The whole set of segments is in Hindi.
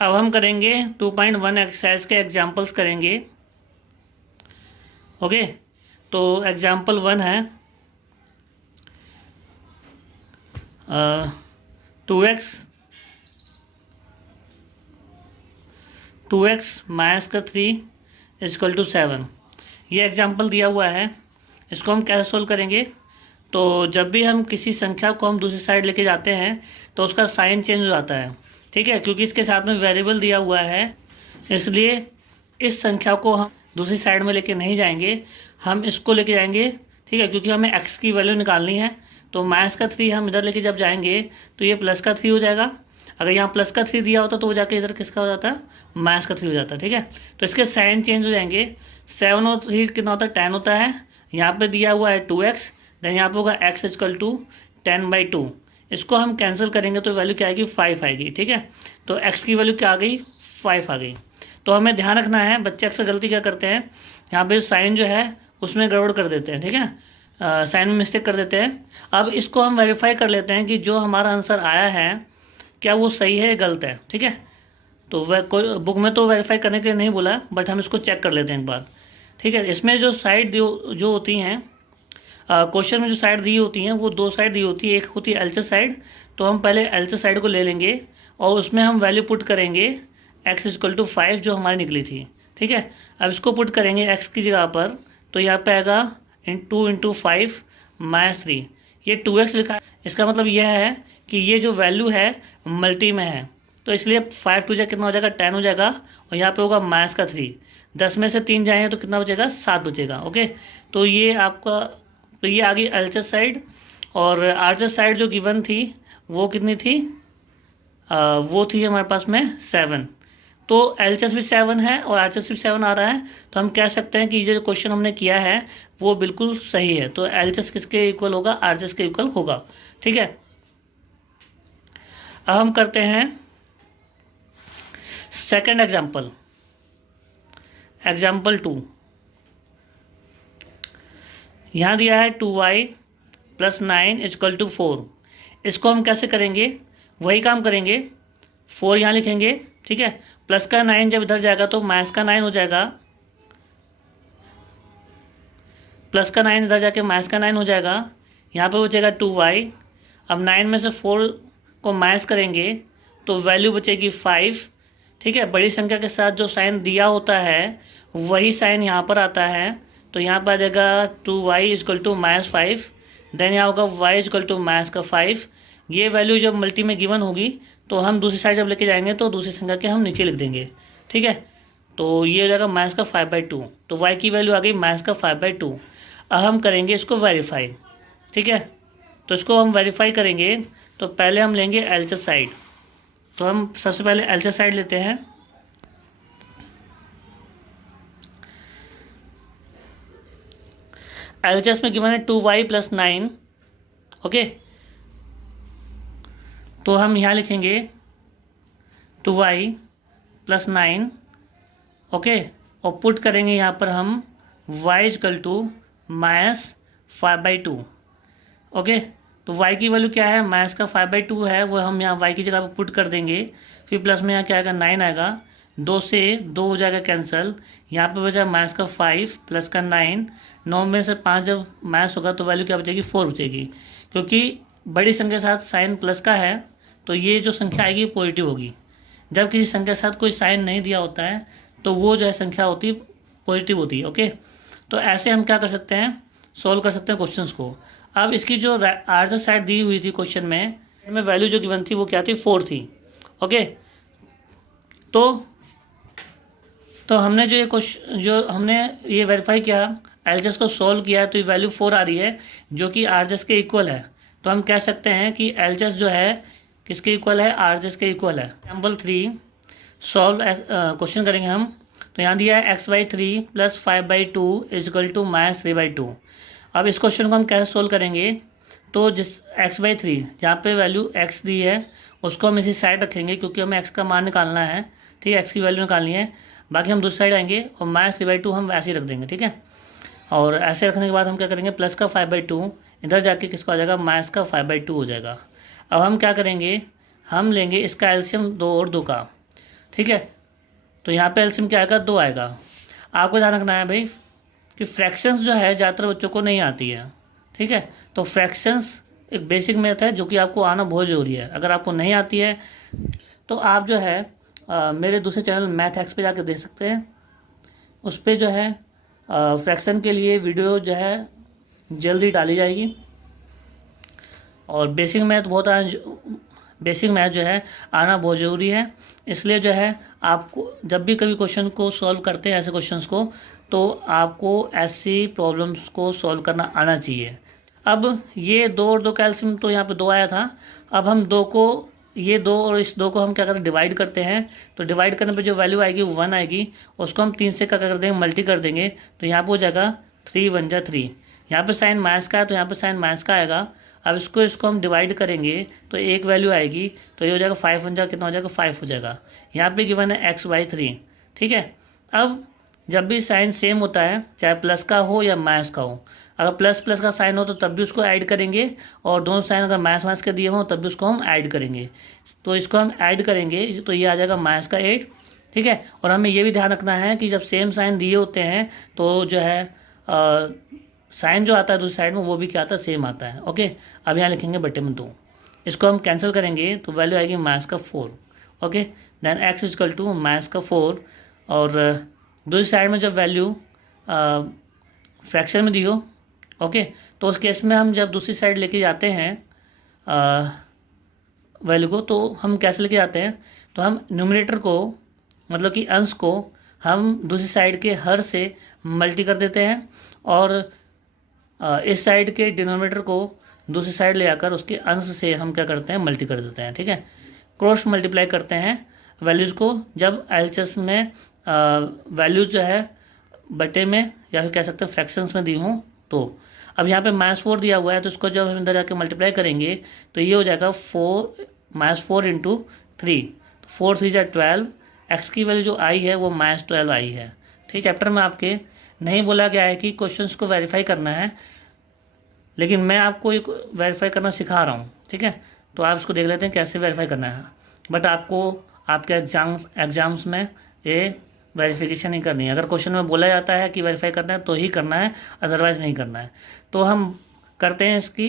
अब हम करेंगे 2.1 एक्सरसाइज के एग्जाम्पल्स करेंगे। ओके, तो एग्जाम्पल 1 है 2x माइनस का 3 इजकल टू 7। ये एग्जाम्पल दिया हुआ है। इसको हम कैसे सोल्व करेंगे? तो जब भी हम किसी संख्या को हम दूसरी साइड लेके जाते हैं तो उसका साइन चेंज हो जाता है, ठीक है, क्योंकि इसके साथ में वेरिएबल दिया हुआ है। इसलिए इस संख्या को हम दूसरी साइड में लेके नहीं जाएंगे, हम इसको लेके जाएंगे, ठीक है, क्योंकि हमें x की वैल्यू निकालनी है। तो माइनस का 3 हम इधर लेके जब जाएंगे तो ये प्लस का 3 हो जाएगा। अगर यहाँ प्लस का 3 दिया होता तो वो जाके इधर किसका हो जाता है? माइनस का 3 हो जाता है, ठीक है। तो इसके साइन चेंज हो जाएंगे। 7 और 3 कितना होता है? 10 होता है। यहाँ पे दिया हुआ है 2x, देन यहाँ पे होगा x इजकल टू 10/2। इसको हम कैंसिल करेंगे तो वैल्यू क्या आएगी? 5 आएगी, ठीक है। तो x की वैल्यू क्या आ गई? 5 आ गई। तो हमें ध्यान रखना है, बच्चे अक्सर गलती क्या करते हैं, यहाँ पे साइन जो है उसमें गड़बड़ कर देते हैं, ठीक है, साइन में मिस्टेक कर देते हैं। अब इसको हम वेरीफाई कर लेते हैं कि जो हमारा आंसर आया है क्या वो सही है या गलत है, ठीक है। तो वह कोई बुक में तो वेरीफाई करने के लिए नहीं बोला, बट हम इसको चेक कर लेते हैं एक बार, ठीक है। इसमें जो साइड जो होती हैं, क्वेश्चन में जो साइड दी होती हैं वो 2 साइड दी होती है। एक होती है एलएचएस साइड, तो हम पहले एलएचएस साइड को ले लेंगे और उसमें हम वैल्यू पुट करेंगे x इजकल टू 5 जो हमारी निकली थी, ठीक है। अब इसको पुट करेंगे x की जगह पर, तो यहाँ पे आएगा 2 × 5 - 3। ये 2x लिखा है, इसका मतलब यह है कि ये जो वैल्यू है मल्टी में है, तो इसलिए 5 2 कितना हो जाएगा? 10 हो जाएगा। और यहाँ पे होगा माइनस का 3, 10 में से 3 जाएंगे तो कितना बचेगा? 7 बचेगा। ओके, तो ये आपका, तो ये आ गई एलएचएस साइड। और आरएचएस साइड जो गिवन थी वो कितनी थी? वो थी हमारे पास में 7। तो एलएचएस भी 7 है और आरएचएस भी 7 आ रहा है, तो हम कह सकते हैं कि ये जो क्वेश्चन हमने किया है वो बिल्कुल सही है। तो एलएचएस किसके इक्वल होगा? आरएचएस के इक्वल होगा, ठीक है। अब हम करते हैं सेकंड एग्जाम्पल, एग्जाम्पल 2। यहाँ दिया है 2y + 9 इजकल टू 4। इसको हम कैसे करेंगे? वही काम करेंगे, 4 यहाँ लिखेंगे, ठीक है। प्लस का 9 जब इधर जाएगा तो माइनस का 9 हो जाएगा, प्लस का 9 इधर जाके माइनस का 9 हो जाएगा। यहाँ पे बचेगा 2y। अब 9 में से 4 को माइनस करेंगे तो वैल्यू बचेगी 5, ठीक है। बड़ी संख्या के साथ जो साइन दिया होता है वही साइन यहाँ पर आता है, तो यहाँ पर आ जाएगा 2y इजकल टू -5। देन यहाँ होगा y इजकल टू -5। ये वैल्यू जब मल्टी में गिवन होगी तो हम दूसरी साइड जब लेके जाएंगे तो दूसरी संख्या के हम नीचे लिख देंगे, ठीक है। तो ये हो जाएगा -5/2। तो y की वैल्यू आ गई -5/2। अब हम करेंगे इसको वेरीफाई, ठीक है। तो इसको हम वेरीफाई करेंगे तो पहले हम लेंगे एलएचएस साइड। तो हम सबसे पहले एलएचएस साइड लेते हैं। एलएचएस में गिवन है 2y + 9, ओके। तो हम यहाँ लिखेंगे 2y + 9, ओके, और पुट करेंगे यहाँ पर हम y इजकल टू -5/2, ओके। तो y की वैल्यू क्या है? -5/2 है, वो हम यहाँ y की जगह पर पुट कर देंगे। फिर प्लस में यहाँ क्या आएगा? 9 आएगा, 2 से 2 हो जाएगा कैंसिल। यहाँ पे बचा -5 प्लस का 9, 9 में से 5 जब माइनस होगा तो वैल्यू क्या बचेगी? 4 बचेगी। क्योंकि बड़ी संख्या के साथ साइन प्लस का है तो ये जो संख्या आएगी पॉजिटिव होगी। जब किसी संख्या के साथ कोई साइन नहीं दिया होता है तो वो जो है संख्या होती है पॉजिटिव होती है, ओके। तो ऐसे हम क्या कर सकते हैं? सोल्व कर सकते हैं क्वेश्चंस को। अब इसकी जो आरएचएस साइड दी हुई थी क्वेश्चन में वैल्यू जो गिवन थी वो क्या थी? 4 थी, ओके। तो हमने जो ये क्वेश्चन, जो हमने ये वेरीफाई किया, एलएचएस को सोल्व किया, तो ये वैल्यू 4 आ रही है जो कि आरएचएस के इक्वल है। तो हम कह सकते हैं कि एलएचएस जो है किसके इक्वल है? आरएचएस के इक्वल है। एग्जाम्पल 3 सॉल्व क्वेश्चन करेंगे हम। तो यहाँ दिया है x/3 + 5/2 इजकल टू -3/2। अब इस क्वेश्चन को हम कैसे सोल्व करेंगे? तो जिस x/3 जहाँ पे वैल्यू x दी है उसको हम इसी साइड रखेंगे क्योंकि हमें x का मान निकालना है, ठीक है, x की वैल्यू निकालनी है। बाकी हम दूसरी साइड आएंगे और -3/2 हम ऐसे ही रख देंगे, ठीक है। और ऐसे रखने के बाद हम क्या करेंगे? प्लस का 5/2 इधर जाके किसको आ जाएगा? -5/2 हो जाएगा। अब हम क्या करेंगे? हम लेंगे इसका एलसीएम 2 और 2 का, ठीक है। तो यहाँ पे एलसीएम क्या आएगा, 2 आएगा। आपको ध्यान रखना है भाई कि फ्रैक्शंस जो है ज़्यादातर बच्चों को नहीं आती है, ठीक है। तो फ्रैक्शंस एक बेसिक मैथ है जो कि आपको आना बहुत ज़रूरी है। अगर आपको नहीं आती है तो आप जो है मेरे दूसरे चैनल मैथ एक्स पे जाकर देख सकते हैं। उस पर जो है फ्रैक्शन के लिए वीडियो जो है जल्दी डाली जाएगी। और बेसिक मैथ जो है आना बहुत ज़रूरी है। इसलिए जो है आपको जब भी कभी क्वेश्चन को सॉल्व करते हैं ऐसे क्वेश्चंस को, तो आपको ऐसी प्रॉब्लम्स को सॉल्व करना आना चाहिए। अब ये 2 और 2 का एलसीएम तो यहाँ पे 2 आया था। अब हम 2 को, ये 2 और इस 2 को हम क्या करते हैं, डिवाइड करते हैं। तो डिवाइड करने पे जो वैल्यू आएगी वो 1 आएगी। उसको हम 3 से क्या कर देंगे, मल्टी कर देंगे। तो यहाँ पे हो जाएगा 3 1 जा 3। यहाँ पे साइन माइनस का है तो यहाँ पे साइन माइनस का आएगा। अब इसको हम डिवाइड करेंगे तो एक वैल्यू आएगी। तो ये हो जाएगा 5 1 जा कितना हो जाएगा, 5 हो जाएगा। यहाँ पे गिवन है x/3, ठीक है। अब जब भी साइन सेम होता है, चाहे प्लस का हो या माइनस का हो, अगर प्लस प्लस का साइन हो तो तब भी उसको ऐड करेंगे, और दोनों साइन अगर माइनस माइनस के दिए हों तब भी उसको हम ऐड करेंगे। तो इसको हम ऐड करेंगे तो ये आ जाएगा -8, ठीक है। और हमें ये भी ध्यान रखना है कि जब सेम साइन दिए होते हैं तो जो है साइन जो आता है दूसरी साइड में वो भी क्या आता है, सेम आता है। ओके, अब यहाँ लिखेंगे बटे में 2। इसको हम कैंसिल करेंगे तो वैल्यू आएगी -4। Okay, then x equal to -4। और दूसरी साइड में जब वैल्यू फ्रैक्शन में दी हो, ओके, तो उस केस में हम जब दूसरी साइड लेके जाते हैं वैल्यू को, तो हम कैसे लेके जाते हैं, तो हम न्यूमरेटर को, मतलब कि अंश को, हम दूसरी साइड के हर से मल्टी कर देते हैं, और इस साइड के डिनोमिनेटर को दूसरी साइड ले आकर उसके अंश से हम क्या करते हैं, मल्टी कर देते हैं, ठीक है। क्रॉस मल्टीप्लाई करते हैं वैल्यूज़ को जब एलएचएस में वैल्यूज जो है बटे में या फिर कह सकते हैं फ्रैक्शंस में दी हूँ। तो अब यहाँ पे -4 दिया हुआ है तो इसको जब हम अंदर जाके मल्टीप्लाई करेंगे तो ये हो जाएगा -4 इंटू 3। 4 3 जा 12। एक्स की वैल्यू जो आई है वो -12 आई है, ठीक। चैप्टर में आपके नहीं बोला गया है कि क्वेश्चंस को वेरीफाई करना है, लेकिन मैं आपको एक वेरीफाई करना सिखा रहा हूँ, ठीक है। तो आप इसको देख लेते हैं कैसे वेरीफाई करना है। बट आपको आपके एग्जाम्स में ये वेरिफिकेशन नहीं करनी है। अगर क्वेश्चन में बोला जाता है कि वेरीफाई करना है तो ही करना है, अदरवाइज़ नहीं करना है। तो हम करते हैं इसकी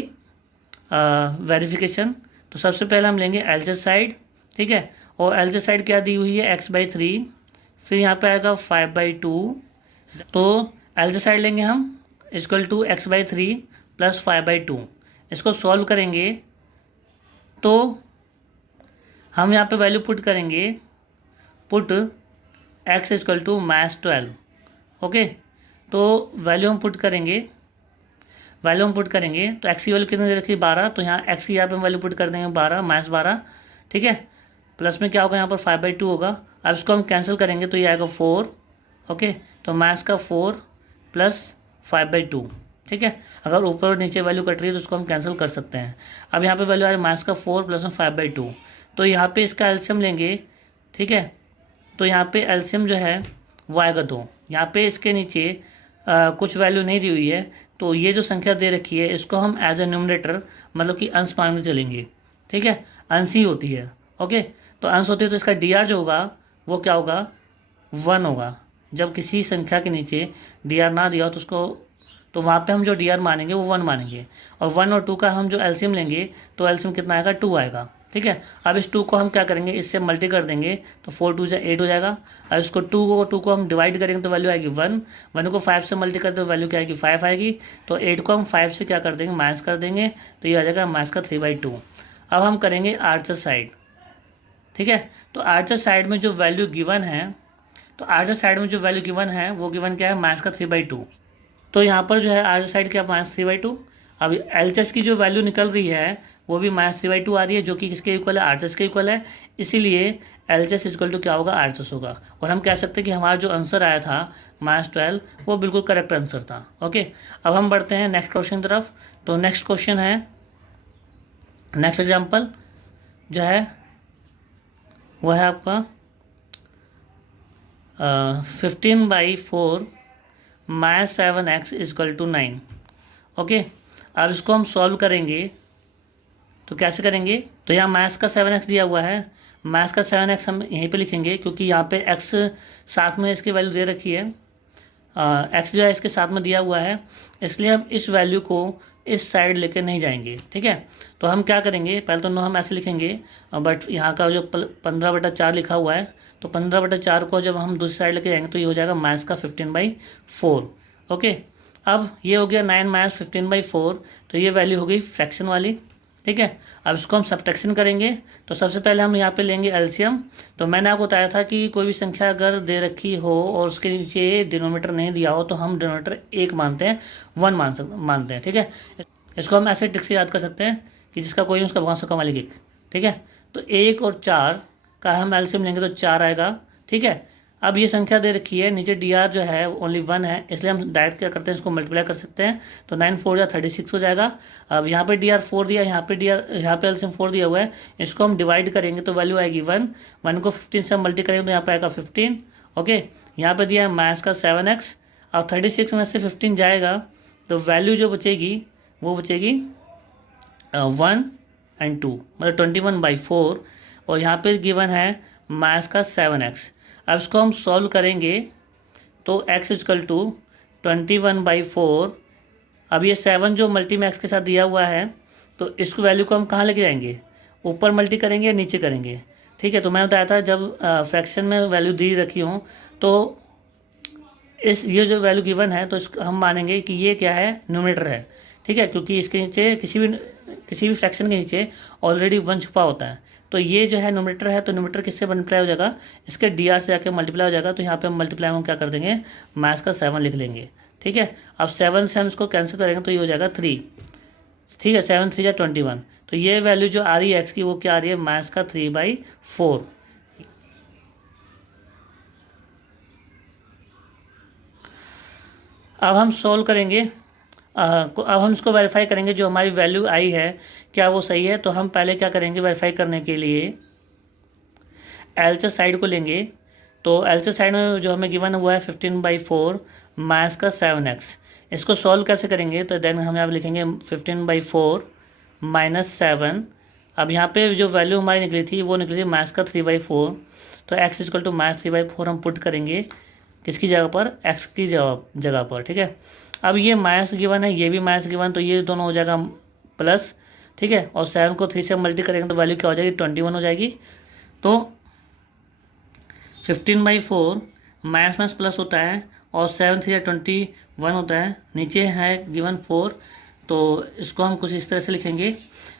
वेरिफिकेशन। तो सबसे पहले हम लेंगे एलएचएस साइड, ठीक है। और एलएचएस साइड क्या दी हुई है, x/3, फिर यहाँ पे आएगा 5/2। तो एलएचएस साइड लेंगे हम इक्वल टू x/3 + 5/2। इसको सॉल्व करेंगे तो हम यहाँ पे वैल्यू पुट करेंगे, put x equal to -12। Okay, तो वैल्यू हम पुट करेंगे तो x की वैल्यू कितनी दे रखी है, 12। तो यहाँ x की यहाँ पे वैल्यू पुट कर देंगे 12 -12, ठीक है। प्लस में क्या होगा, यहाँ पर 5/2 होगा। अब इसको हम कैंसिल करेंगे तो ये आएगा 4। ओके, तो -4 + 5/2, ठीक है। अगर ऊपर और नीचे वैल्यू कट रही है तो उसको हम कैंसिल कर सकते हैं। अब यहाँ पे वैल्यू आ रही है -4 + 5/2। तो यहाँ पे इसका एलसीएम लेंगे, ठीक है। तो यहाँ पे एलसीएम जो है वो आएगा 2। यहाँ पे इसके नीचे कुछ वैल्यू नहीं दी हुई है, तो ये जो संख्या दे रखी है इसको हम एज ए न्यूमरेटर, मतलब कि अंश मान के चलेंगे, ठीक है। अंश ही होती है, ओके। तो अंश होती है तो इसका DR जो होगा वो क्या होगा, 1 होगा। जब किसी संख्या के नीचे DR ना दिया हो तो उसको, तो वहाँ पे हम जो DR मानेंगे वो 1 मानेंगे। और 1 और 2 का हम जो एलसीएम लेंगे तो एलसीएम कितना आएगा, 2 आएगा, ठीक है। अब इस 2 को हम क्या करेंगे, इससे मल्टी कर देंगे तो 4 2 जा 8 हो जाएगा। अब इसको 2 को हम डिवाइड करेंगे तो वैल्यू आएगी 1। 1 को 5 से मल्टी करते तो वैल्यू क्या आएगी, 5 आएगी। तो 8 को हम 5 से क्या कर देंगे, माइनस कर देंगे, तो ये आ जाएगा -3/2। अब हम करेंगे आरएचएस साइड, ठीक है। तो आरएचएस साइड में जो वैल्यू गिवन है, वो गिवन क्या है, -3/2। तो यहाँ पर जो है आरएचएस साइड क्या, -3/2। अब एलएचएस की जो वैल्यू निकल रही है वो भी -3/2 आ रही है, जो कि किसके इक्वल है, आरएचएस के इक्वल है। इसीलिए एलएचएस इक्वल टू क्या होगा, आरएचएस होगा। और हम कह सकते हैं कि हमारा जो आंसर आया था -12 वो बिल्कुल करेक्ट आंसर था। ओके, अब हम बढ़ते हैं नेक्स्ट क्वेश्चन की तरफ। तो नेक्स्ट क्वेश्चन है, नेक्स्ट एग्जाम्पल जो है वो है आपका 15/4 -7x = 9। ओके, अब इसको हम सॉल्व करेंगे तो कैसे करेंगे, तो यहाँ माइनस का 7x दिया हुआ है, माइनस का 7x हम यहीं पे लिखेंगे क्योंकि यहाँ पे x साथ में इसकी वैल्यू दे रखी है, x जो है इसके साथ में दिया हुआ है, इसलिए हम इस वैल्यू को इस साइड लेके नहीं जाएंगे। ठीक है, तो हम क्या करेंगे, पहले तो हम ऐसे लिखेंगे, बट यहाँ का जो 15/4 लिखा हुआ है, तो 15/4 को जब हम दूसरी साइड लेके जाएंगे तो ये हो जाएगा माइनस का 15/4। ओके, अब ये हो गया 9 - 15/4, तो ये वैल्यू हो गई फ्रैक्शन वाली। ठीक है, अब इसको हम सब्ट्रैक्शन करेंगे, तो सबसे पहले हम यहाँ पे लेंगे एलसीएम। तो मैंने आपको बताया था कि कोई भी संख्या अगर दे रखी हो और उसके नीचे डिनोमीटर नहीं दिया हो तो हम डिनोमीटर 1 मानते हैं, 1 मानते हैं। ठीक है, इसको हम ऐसे ट्रिक से याद कर सकते हैं कि जिसका कोई उसका भगवान का मालिक एक। ठीक है, तो 1 और 4 का हम एलसीएम लेंगे तो 4 आएगा। ठीक है, अब ये संख्या दे रखी है, नीचे डी आर जो है ओनली 1 है, इसलिए हम डायरेक्ट क्या करते हैं, इसको मल्टीप्लाई कर सकते हैं, तो 9 4 या 36 हो जाएगा। अब यहाँ पे डी आर 4 दिया, यहाँ पे एलसीएम 4 दिया हुआ है, इसको हम डिवाइड करेंगे तो वैल्यू आएगी 1 को 15 से हम मल्टी करेंगे तो यहाँ पे आएगा 15। ओके, यहाँ पे दिया है माइनस का 7x, अब 36 में से 15 जाएगा तो वैल्यू जो बचेगी वो बचेगी 1 और 2, मतलब 21/4, और यहाँ पे गिवन है माइनस का 7x। अब इसको हम सॉल्व करेंगे तो x इक्वल टू 21/4। अब ये 7 जो मल्टी में x के साथ दिया हुआ है, तो इसको वैल्यू को हम कहाँ लेके जाएंगे, ऊपर मल्टी करेंगे या नीचे करेंगे। ठीक है, तो मैंने बताया था जब फ्रैक्शन में वैल्यू दी रखी हो तो ये जो वैल्यू गिवन है तो इसको हम मानेंगे कि ये क्या है, न्यूमरेटर है। ठीक है, क्योंकि इसके नीचे किसी भी फ्रैक्शन के नीचे ऑलरेडी 1 छुपा होता है, तो ये जो है न्यूमरेटर है, तो न्यूमरेटर किससे मल्टीप्लाई हो जाएगा, इसके डी आर से जाके मल्टीप्लाई हो जाएगा, तो यहाँ पे हम मल्टीप्लाई हम क्या कर देंगे, माइनस का 7 लिख लेंगे। ठीक है, अब 7 से हम इसको कैंसिल करेंगे तो ये हो जाएगा 3। ठीक है, 7 3 या 21, तो ये वैल्यू जो आ रही है एक्स की वो क्या आ रही है, माइनस का 3/4। अब हम सोल्व करेंगे, अब हम इसको वेरीफाई करेंगे जो हमारी वैल्यू आई है क्या वो सही है। तो हम पहले क्या करेंगे, वेरीफाई करने के लिए एलसीएम साइड को लेंगे, तो एलसीएम साइड में जो हमें गिवन हुआ है 15/4 माइनस का 7x, इसको सॉल्व कैसे करेंगे, तो देन हम यहाँ पे लिखेंगे 15/4 माइनस 7। अब यहाँ पे जो वैल्यू हमारी निकली थी वो निकली थी माइनस का 3/4, तो x इक्वल टू माइनस 3/4 हम पुट करेंगे किसकी जगह पर, x की जगह पर। ठीक है, अब ये माइनस गिवन है, ये भी माइनस गिवन, तो ये दोनों हो जाएगा प्लस। ठीक है, और 7 को 3 से मल्टी करेंगे तो वैल्यू क्या हो जाएगी, 21 हो जाएगी। तो 15/4 माइनस माइनस प्लस होता है और 7 3 21 होता है, नीचे है गिवन 4, तो इसको हम कुछ इस तरह से लिखेंगे।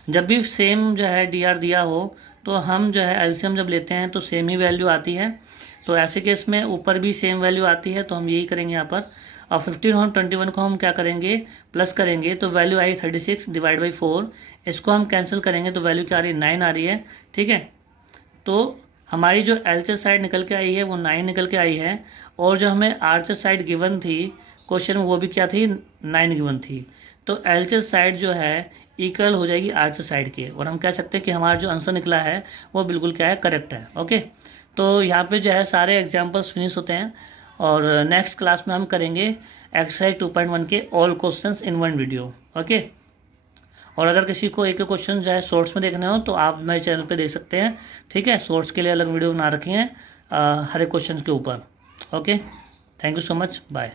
जब भी सेम जो है डी आर दिया हो तो हम जो है एलसीएम जब लेते हैं तो सेम ही वैल्यू आती है, तो ऐसे केस में ऊपर भी सेम वैल्यू आती है, तो हम यही करेंगे यहाँ पर। और 15 और 21 को हम क्या करेंगे, प्लस करेंगे, तो वैल्यू आई 36 डिवाइड बाई 4, इसको हम कैंसिल करेंगे तो वैल्यू क्या आ रही है, 9 आ रही है। ठीक है, तो हमारी जो एलसीएम साइड निकल के आई है वो 9 निकल के आई है, और जो हमें आरसीएम साइड गिवन थी क्वेश्चन में वो भी क्या थी, 9 गिवन थी। तो एलसीएम साइड जो है इक्वल हो जाएगी आरसीएम साइड के, और हम कह सकते हैं कि हमारा जो आंसर निकला है वो बिल्कुल क्या है, करेक्ट है। ओके, तो यहाँ पे जो है सारे एग्जाम्पल्स फिनिश होते हैं, और नेक्स्ट क्लास में हम करेंगे एक्सरसाइज 2.1 के all questions in one video. Okay, और अगर किसी को एक क्वेश्चन जो है शॉर्ट्स में देखने हो तो आप मेरे चैनल पे देख सकते हैं। ठीक है, शॉर्ट्स के लिए अलग वीडियो बना रखी हैं हर एक क्वेश्चन के ऊपर। Okay, thank you so much, bye.